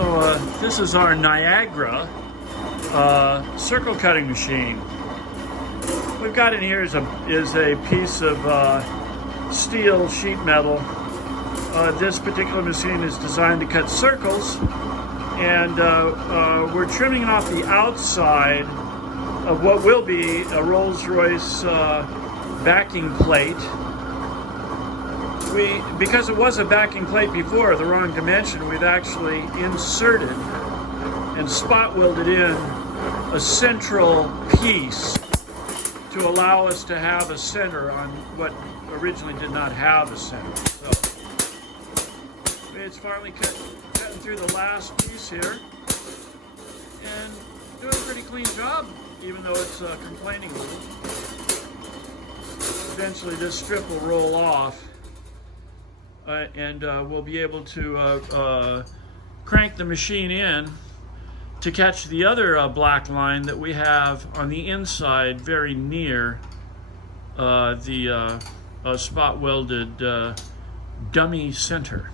So this is our Niagara circle cutting machine. What we've got in here is a piece of steel sheet metal. This particular machine is designed to cut circles, and we're trimming off the outside of what will be a Rolls Royce backing plate. Because it was a backing plate before, the wrong dimension, we've actually inserted and spot welded in a central piece to allow us to have a center on what originally did not have a center. So it's finally cutting through the last piece here and doing a pretty clean job, even though it's complaining a little. Eventually this strip will roll off. And we'll be able to crank the machine in to catch the other black line that we have on the inside very near the spot welded dummy center.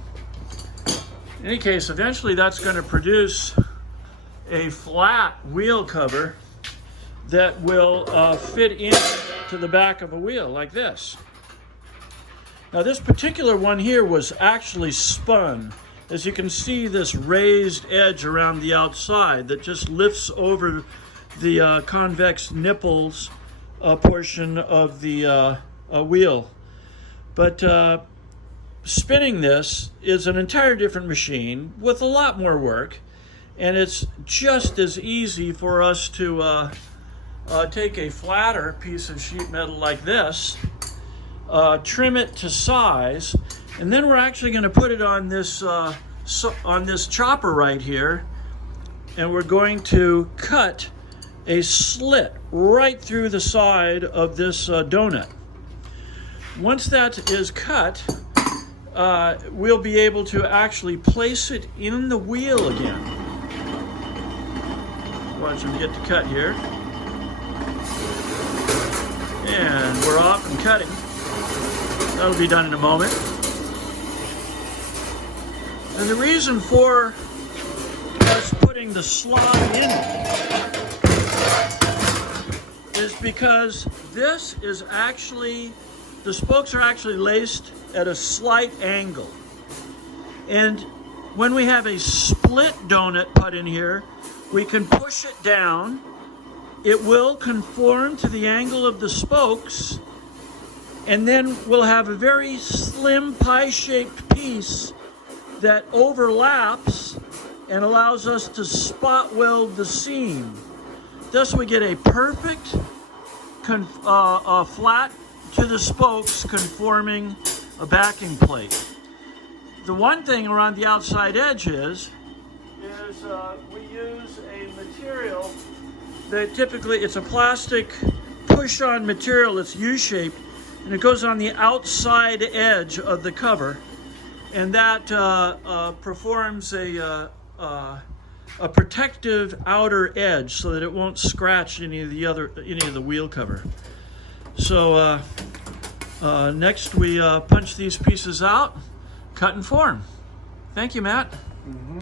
In any case, eventually that's going to produce a flat wheel cover that will fit into the back of a wheel like this. Now this particular one here was actually spun. As you can see, this raised edge around the outside that just lifts over the convex nipples portion of the wheel. But spinning this is an entirely different machine with a lot more work, and it's just as easy for us to take a flatter piece of sheet metal like this, trim it to size, and then we're actually going to put it on this chopper right here, and we're going to cut a slit right through the side of this donut. Once that is cut, we'll be able to actually place it in the wheel again. Watch them get to cut here. And we're off and cutting. That'll be done in a moment. And the reason for us putting the slot in is because this is actually, the spokes are actually laced at a slight angle. And when we have a split donut put in here, we can push it down. It will conform to the angle of the spokes, and then we'll have a very slim pie-shaped piece that overlaps and allows us to spot weld the seam. Thus we get a perfect flat to the spokes conforming a backing plate. The one thing around the outside edge is we use a material that typically, it's a plastic push-on material that's U-shaped, and it goes on the outside edge of the cover, and that performs a protective outer edge so that it won't scratch any of the wheel cover. So next we punch these pieces out, cut and form. Thank you, Matt. Mm-hmm.